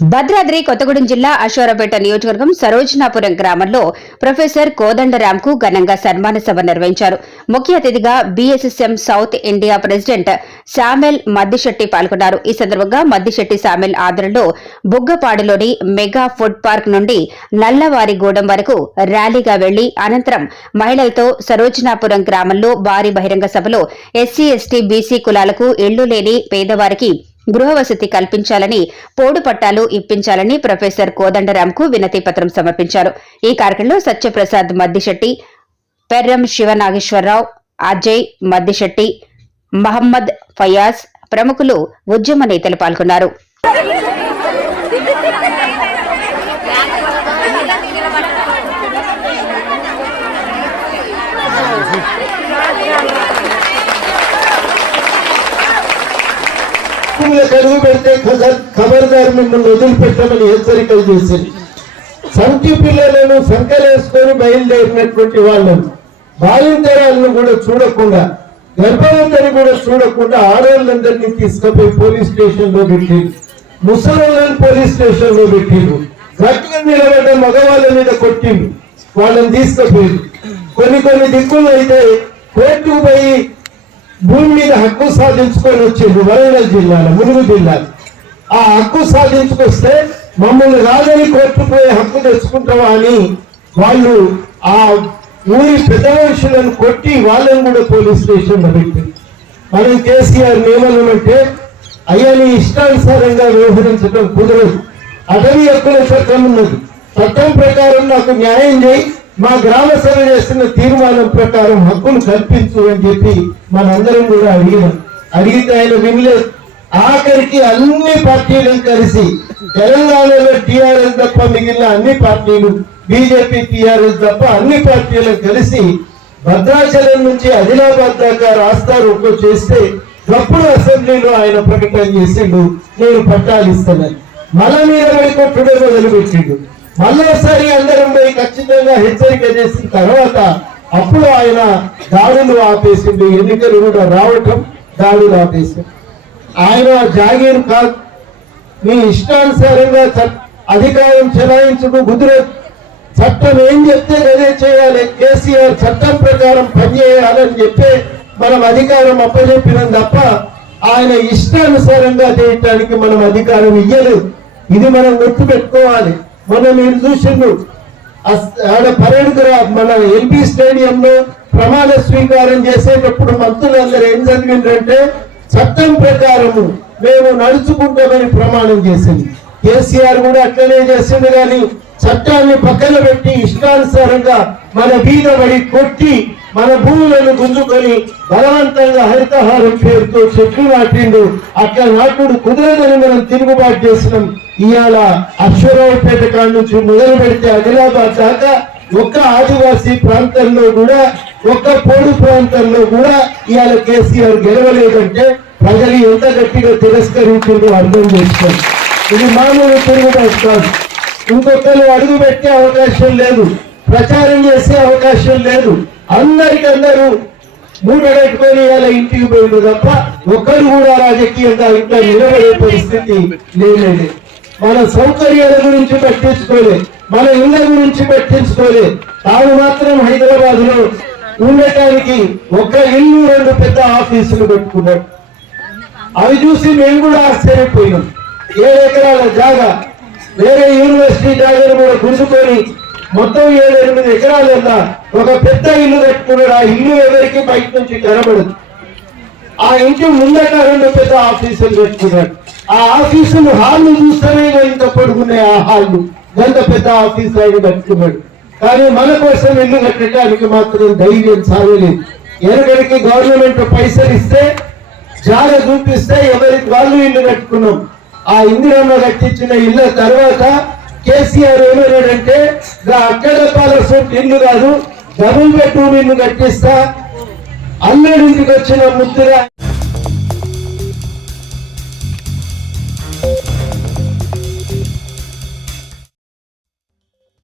భద్రాద్రి కొత్తగూడెం జిల్లా అశోరపేట నియోజకవర్గం సరోజనాపురం గ్రామంలో ప్రొఫెసర్ కోదండరాంకు ఘనంగా సన్మాన సభ నిర్వహించారు. ముఖ్య అతిథిగా BSSM South India president Samuel Maddisetti పాల్గొన్నారు. ఈ సందర్భంగా మద్దిశెట్టి శామెల్ ఆధ్వర్యంలో బుగ్గపాడులోని మెగా ఫుడ్ పార్క్ నుండి నల్లవారిగూడెం వరకు ర్యాలీగా వెళ్ళి అనంతరం మహిళలతో సరోజనాపురం గ్రామంలో భారీ బహిరంగ సభలో ఎస్సీ ఎస్టీ బీసీ కులాలకు ఇళ్ళు లేని పేదవారికి గృహవసతి కల్పించాలని పోడు పట్టాలు ఇప్పించాలని ప్రొఫెసర్ కోదండరాంకు వినతి పత్రం సమర్పించారు. ఈ కార్యక్రమంలో సత్యప్రసాద్ మద్దిశెట్టి పెర్రం శివనాగేశ్వరరావు అజయ్ మద్దిశెట్టి మహమ్మద్ ఫయాజ్ ప్రముఖులు ఉద్యమ నేతలు పాల్గొన్నారు. భూములకు కలుగు పెడితే ఖబర్దారు మిమ్మల్ని వదిలిపెట్టమని హెచ్చరికలు చేసింది. సంటి పిల్లలను సంకలేసుకొని బయలుదేరినటువంటి వాళ్ళను బాలింతరాలను కూడా చూడకుండా గర్భవంతని కూడా చూడకుండా ఆడవాళ్ళందరినీ తీసుకుపోయి పోలీస్ స్టేషన్లో పెట్టింది ముసలిళ్ళని పోలీస్ స్టేషన్లో పెట్టిండు గట్టిగా నిలబడ్డ మగవాళ్ళ మీద కొట్టిండు వాళ్ళని తీసుకుపోయింది కొన్ని కొన్ని దిక్కులు అయితే కోర్టుకు పోయి భూమి మీద హక్కు సాధించుకొని వచ్చేది వరంగల్ జిల్లాలో ములుగు జిల్లాలో. ఆ హక్కు సాధించుకొస్తే మమ్మల్ని రాదని కోర్టుపోయే హక్కు తెచ్చుకుంటావా అని వాళ్ళు ఆ ఊరి పెద్ద మనుషులను కొట్టి వాళ్ళని కూడా పోలీస్ స్టేషన్ పెట్టి మనం కేసీఆర్ నియమనం అంటే ఇష్టానుసారంగా వ్యవహరించడం కుదరదు. అటవీ హక్కుల చట్టం ఉన్నది. చట్టం ప్రకారం నాకు న్యాయం చేయి. మా గ్రామ సభ చేస్తున్న తీర్మానం ప్రకారం హక్కులు కల్పించు అని చెప్పి మనందరం కూడా అడిగినాం. అడిగితే ఆయన వినలేదు ఆఖరికి అన్ని పార్టీలను కలిసి తెలంగాణలో టిఆర్ఎస్ తప్ప మిగిలిన అన్ని పార్టీలు బీజేపీ టీఆర్ఎస్ తప్ప అన్ని పార్టీలను కలిసి భద్రాచలం నుంచి ఆదిలాబాద్ దాకా రాస్తా రోడ్డు చేస్తే అప్పుడు అసెంబ్లీలో ఆయన ప్రకటన చేసిండు. నేను పట్టాలు ఇస్తానని మళ్ళా మీద పడి కొట్టుడే మొదలుపెట్టిండు. మళ్ళోసారి అందరం పోయి ఖచ్చితంగా హెచ్చరిక చేసిన తర్వాత అప్పుడు ఆయన దాడులు ఆపేసిండు. ఎన్నికలు కూడా రావటం దాడులు ఆపేసిండు. ఆయన జాగీర్ ఖాన్ మీ ఇష్టానుసారంగా చట్- అధికారం చెలాయించుకు కుదరదు. చట్టం ఏం చెప్తే అదే చేయాలి. కేసీఆర్ చట్టం ప్రకారం పనిచేయాలని చెప్పి మనం అధికారం అప్పచెప్పినాం తప్ప ఆయన ఇష్టానుసారంగా చేయటానికి మనం అధికారం ఇయ్యలేదు. ఇది మనం గుర్తు పెట్టుకోవాలి. మొన్న మీరు చూసిండు ఆడ పరేడ్ మన ఎల్బీ స్టేడియంలో ప్రమాణ స్వీకారం చేసేటప్పుడు మంత్రులందరూ ఏం జరిగిందంటే చట్టం ప్రకారము మేము నడుచుకుంటామని ప్రమాణం చేసింది. కేసీఆర్ కూడా అట్లనే చేసింది కానీ చట్టాన్ని పక్కన పెట్టి ఇష్టానుసారంగా మన బీద పడి కొట్టి మన భూములను గుంజుకొని బలవంతంగా హరితహారం పేరుతో చెట్లు నాటిండు. అట్లా నాటుడు కుదరదని మనం తిరుగుబాటు చేసినాం. ఇవాళ అశ్వరావుపేట కాడ నుంచి మొదలు పెడితే ఆదిలాబాద్ దాకా ఒక్క ఆదివాసీ ప్రాంతంలో కూడా ఒక్క పొడు ప్రాంతంలో కూడా ఇవాళ కేసీఆర్ గెలవలేదంటే ప్రజలు ఎంత గట్టిగా తిరస్కరించిందో అర్థం చేసుకోండి ఇది మామూలు తిరుగుబాటు కాదు. ఇంకొకరు అడుగు పెట్టే అవకాశం లేదు. ప్రచారం చేసే అవకాశం లేదు. అందరికందరూ అందరూ మూట ఇంటికి పోయింది తప్ప ఒక్కరు కూడా రాజకీయంగా ఇంకా నిలబడే పరిస్థితి లేదండి మన సౌకర్యాల గురించి పట్టించుకోలే మన ఇళ్ళ గురించి పట్టించుకోలే. తాను మాత్రం హైదరాబాద్లో ఉండటానికి ఒక ఇల్లు రెండు పెద్ద ఆఫీసులు పెట్టుకున్నాడు అవి చూసి మేము కూడా ఆశ్చర్యపోయినాం. ఏడు ఎకరాల జాగా వేరే యూనివర్సిటీ జాగాను కూడా గుంజుకొని మొత్తం ఏడు ఎనిమిది ఎకరాలన్నా ఒక పెద్ద ఇల్లు కట్టుకున్నాడు. ఆ ఇల్లు ఎవరికి బయట నుంచి కనబడదు. ఆ ఇంటి ముందట రెండు పెద్ద ఆఫీసులు పెట్టుకున్నాడు ఆ ఆఫీసులు హాళ్ళు చూస్తేనే ఇంత పడుకునే ఆ హాళ్ళు. ఎంత పెద్ద ఆఫీసు ఆయన కట్టుకున్నాడు. కానీ మన కోసం ఇల్లు కట్టడానికి మాత్రం ధైర్యం సాగలేదు. ఎనగడికి గవర్నమెంట్ పైసలు ఇస్తే జాగ చూపిస్తే ఎవరికి వాళ్ళు ఇల్లు కట్టుకున్నాం. ఆ ఇందిరమ్మ కట్టించిన ఇళ్ళ తర్వాత కేసీఆర్ ఏమన్నాడంటే అక్కడపాల అక్కడ ఇల్లు కాదు డబుల్ బెడ్రూమ్ ఇల్లు కట్టిస్తా. అల్లడింటికి వచ్చిన ముద్దుగా